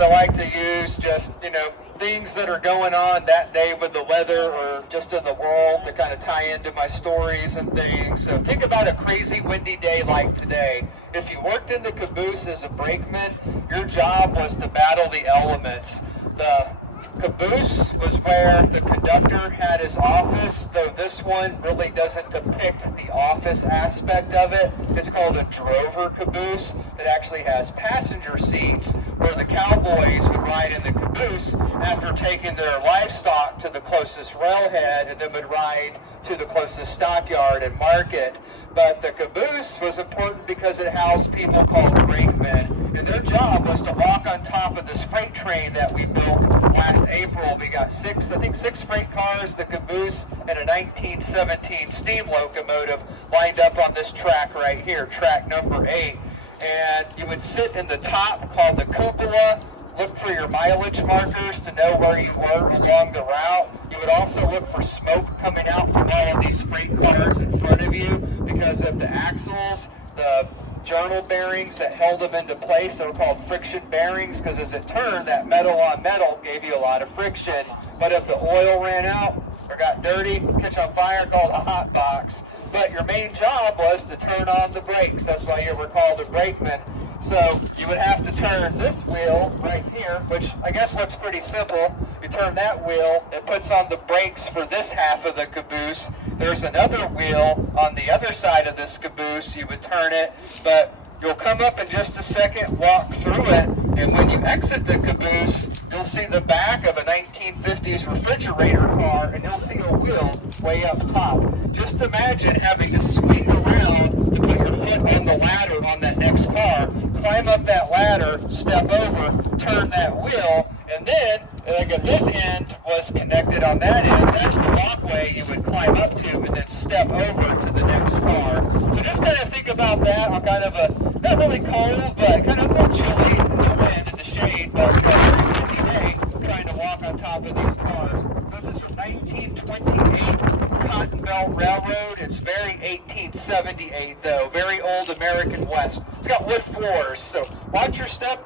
I like to use just, things that are going on that day with the weather or just in the world to kind of tie into my stories and things. So think about a crazy windy day like today. If you worked in the caboose as a brakeman, your job was to battle the elements. The caboose was where the conductor had his office, though this one really doesn't depict the office aspect of it. It's called a drover caboose that actually has passenger seats where the cowboys would ride in the caboose after taking their livestock to the closest railhead and then would ride to the closest stockyard and market. But the caboose was important because it housed people called brakemen, and their job was to walk on top of this freight train that we built last April. We got six freight cars, the caboose, and a 1917 steam locomotive lined up on this track right here, track number 8. And you would sit in the top called the cupola, look for your mileage markers to know where you were along the route. You would also look for smoke coming out from all of these freight cars in front of you because of the axles, the journal bearings that held them into place. They were called friction bearings because as it turned, that metal on metal gave you a lot of friction. But if the oil ran out or got dirty, catch on fire, called a hot box. But your main job was to turn on the brakes. That's why you were called a brakeman. So you would have to turn this wheel right here, which I guess looks pretty simple. You turn that wheel, it puts on the brakes for this half of the caboose. There's another wheel on the other side of this caboose. You would turn it, but you'll come up in just a second, walk through it, and when you exit the caboose, you'll see the back of a 1950s refrigerator car, and you'll see a wheel way up top. Just imagine having to swing around to put your foot on the ladder on that next car, climb up that ladder, step over, turn that wheel, and then, like at this end was connected on that end, that's the walkway you would climb up to and then step over to the next car. So just kind of think about that on kind of a, not really cold, but kind of a little chilly in the wind and the shade, but a very windy day trying to walk on top of these cars. This is from 1928 Cotton Belt Railroad. It's very 1878 though, very old American West. It's got wood floors, so watch your step.